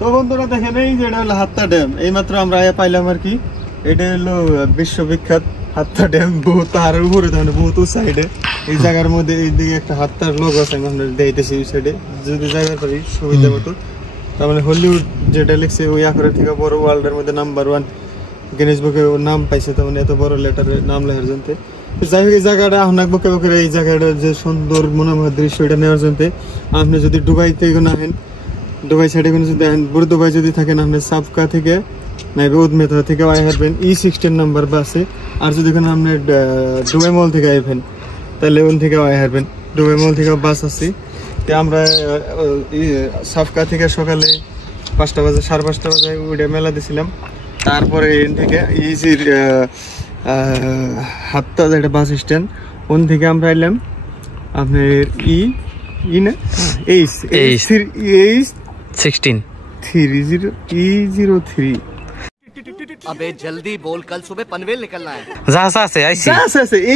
তো বন্ধুরা দেখেন এই যে এটা হলো হাত্তা ড্যাম, এইমাত্র আমরা পাইলাম আর কি। এটা হলো বিশ্ববিখ্যাত হাত্তা ড্যাম, বহুত পাহাড়ের উপরে, তাহলে বহুত সাইডে এই জায়গার মধ্যে এইদিকে একটা হাত্তার লোক আছে, আমরা দেখতেছি ওই সাইডে যদি জায়গা পারি সুবিধা মতো। তার মানে হলিউড যেটা লিখছে ওই আকারের থেকে বড়, ওয়ার্ল্ডের মধ্যে নাম্বার 1 গিনেস বুকে নাম পাইছে, তার মানে এত বড় লেটারে নাম লেখার জন্য। যাই হোক এই জায়গাটা আপনার বুকে বুকে এই জায়গাটার যে সুন্দর মনোমোহা দৃশ্য এটা নেওয়ার জন্য আপনি যদি দুবাই থেকে না হেন, দুবাই সাইডে কোনো যদি বুড়ো দুবাই যদি থাকেন আপনি সাবকা থেকে নাইবে উদমেতা থেকে আই হারবেন E16 নাম্বার বাসে। আর যদি কোনো আপনি দুবাই মল থেকে আইবেন তাহলে ওন থেকে আই হারবেন, দুবাই মল থেকে বাস আছে। তো আমরা সাবকা থেকে সকালে 5টা বাজে 5:30 বাজে ওইটা মেলা দিছিলাম। তারপরে এন থেকে ইজির হাত্তা যেটা বাস স্ট্যান্ড ওন থেকে আমরা এলাম আপনার E16 अबे जल्दी बोल, कल सुबह पनवेल निकलना है।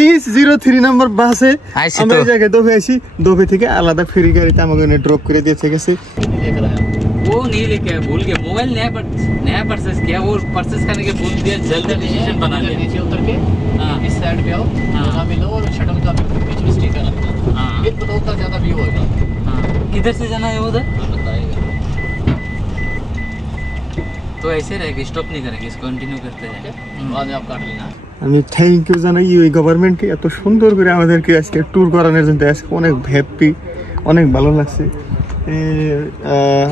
E03 নাম্বার বাসে আমরা এই জায়গায় দোবে আইছি। দোবে থেকে আলাদা ফেরি গাড়িতে আমাকে ড্রপ করে দিয়েছে গেছে। वो नहीं लेके भूल गया, मोबाइल नया परचेस किया, वो परचेस करने के भूल दिया, जल्दी डिसीजन बना लिया। नीचे उतर के इस साइड पे आओ, यहाँ मिलो और शटल का बीच में स्टिकर रखना। फिर पता उतना ज्यादा व्यू होगा। किधर से जाना है उधर तो ऐसे रहेगा, स्टॉप नहीं करेंगे, इसको कंटिन्यू करते जाएंगे, बाद में आप काट लेना। আমি থ্যাংক ইউ জানাই ওই গভর্নমেন্টকে এত সুন্দর করে আমাদেরকে আজকে ট্যুর করানোর জন্য। আজকে অনেক হ্যাপি, অনেক ভালো লাগছে।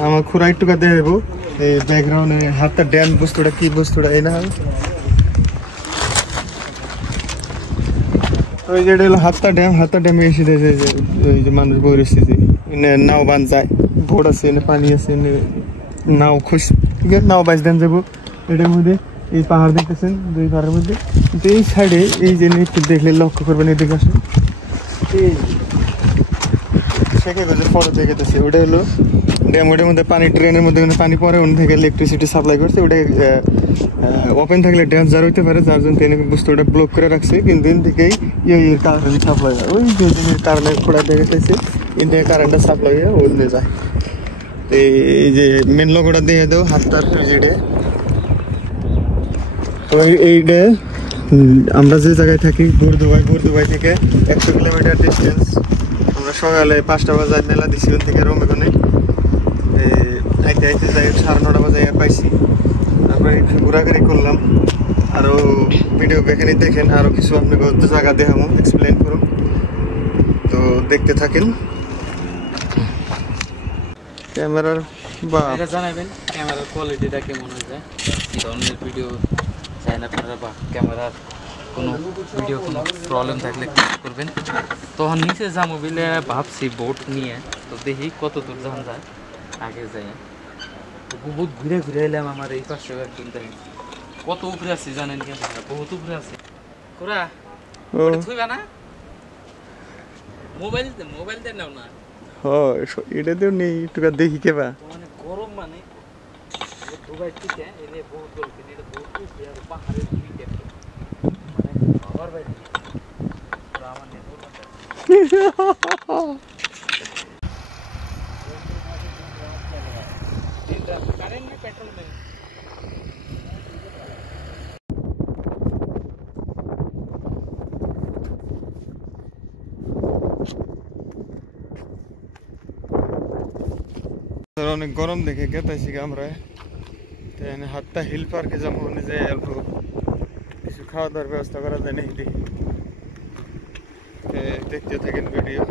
আমার খুঁড়া একটু কাটে দেবো এই ব্যাকগ্রাউন্ডে হাতটা ড্যাম বস্তুটা কি বস্তুটা এই না ওই যেটা হলো হাতটা ড্যাম। হাতটা ড্যামে এসে ওই যে মানুষ বই রয়েছে নাও বান যায়, বোট আছে এনে পানি আছে এনে নাও খুশ নাও বাস দেন যাবো। এটার মধ্যে এই পাহাড় দেখতেছেন দুই পাহাড়ের মধ্যে, কিন্তু এই সাইডে এই যে একটু দেখলে লক্ষ্য করবেন এদিকে আসুন, এই শেখে গেছে ফটো দেখেতেছে ওটা হলো ড্যাম। ওটার মধ্যে পানি ট্রেনের মধ্যে পানি পরে ওখান থেকে ইলেকট্রিসিটি সাপ্লাই করছে। ওটা ওপেন থাকলে ডেঞ্জার হইতে পারে, যার জন্য তিনি বস্তুটা ব্লক করে রাখছে। কিন্তু দিন থেকেই এর কারেন্ট সাপ্লাই হয়, ওই যে কারেন্ট খোলা দেখে চাইছে এর থেকে কারেন্টটা সাপ্লাই হয়ে ওলে যায়। তো এই যে মেন লোকটা দিয়ে দেও হাতটার যেটা এইটা আমরা যে জায়গায় থাকি বুড়দুবাই থেকে 100 কিলোমিটার ডিস্টেন্স। আমরা সকালে 5টা বাজে মেলা দিছি, ওখান থেকে রুমে কোনে আইতে আইতে যাই 9:30 বাজে পাইছি। তারপরে ঘোরাঘুরি করলাম, আরও ভিডিও এখানে দেখেন, আরও কিছু আপনাকে জায়গা দেখাবো, এক্সপ্লেন করুন, তো দেখতে থাকেন। ক্যামেরার বা জানাবেন ক্যামেরার কোয়ালিটিটা কেমন হয়েছে, কী ধরনের ভিডিও চাই না আপনারা, বা ক্যামেরার কোনো ভিডিও কোনো প্রবলেম থাকলে ক্লিক করবেন। তখন নিচে যাবো বলে ভাবছি বোট নিয়ে, তো দেখি কত দূর যান যায়, আগে যাই। বহুত ঘুরে ঘুরে এলাম, আমার এই পাশে একদম দেখেন কত উপরে আছি জানেন কি, বহুত উপরে আছি। কোরা থুইবা না মোবাইল দেন না, এটা তো নেই, একটু দেখি কেবা মানে গরম, মানে দুবাই থেকে এনে বহুত গরম, এটা বহুত উপরে আর পাহাড়ের দিকে মানে বাবার বাইরে আমার কারেন্ট में पेट्रोल में অনেক গরম দেখে গেতাইছি আমরা। হাতটা হিল পার্কে যাবো, যে অল্প কিছু খাওয়া দাওয়ার ব্যবস্থা করা যায় নাকি দেখতে থাকেন ভিডিও।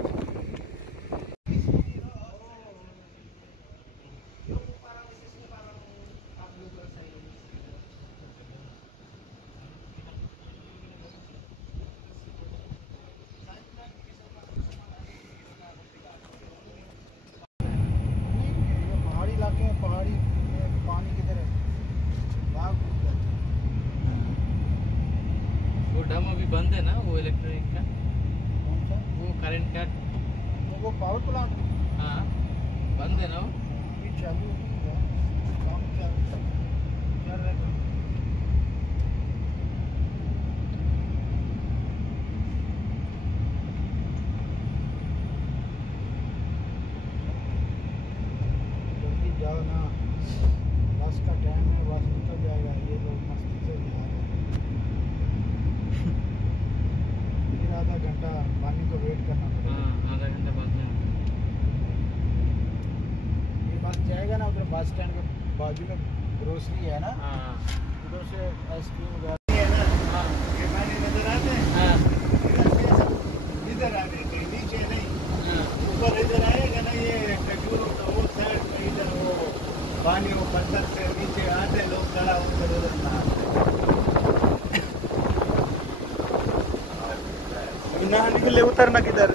पहाड़ी पानी किधर है, वो डैम अभी बंद है ना, वो इलेक्ट्रिक का, वो करंट का, वो पावर प्लांट, हाँ बंद है ना, वो चालू काम चल रहा है। जल्दी जाओ ना। उधर बस स्टैंड के बाजू में ग्रोसरी है ना, हाँ उधर से आइसक्रीम वगैरह ये है ना, हाँ ये पानी नजर आते हैं, हाँ इधर आने के नीचे नहीं, हाँ ऊपर इधर आएगा ना, ये खजूरों का वो साइड में इधर वो पानी वो पत्थर से नीचे आते लोग खड़ा होकर उधर नहाते नहाने के लिए उतरना किधर?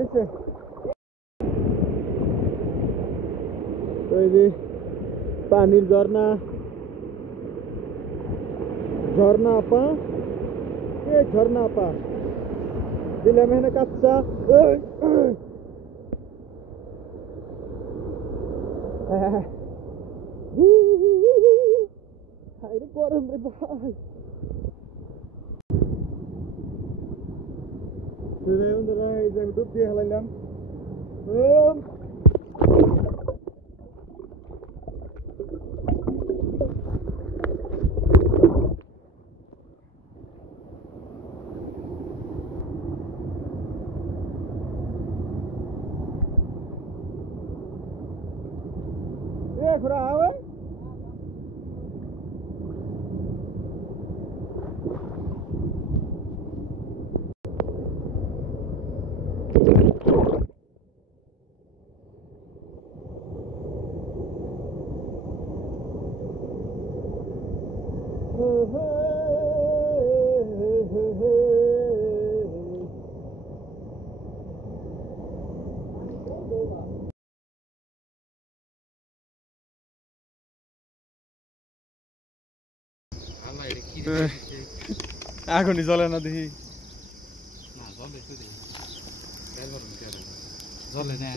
নিচে ওই যে পানির ঝর্ণা ঝর্ণা আপা এ ঝর্ণা আপা দিলে মেহনে কাচ্চা হাইরে গরম রে ভাই বন্ধুরা এই যে আমি ডুব দিয়ে হেলাইলাম ঘোরা হবে আগুনই জ্বলে না দেখি জ্বলে না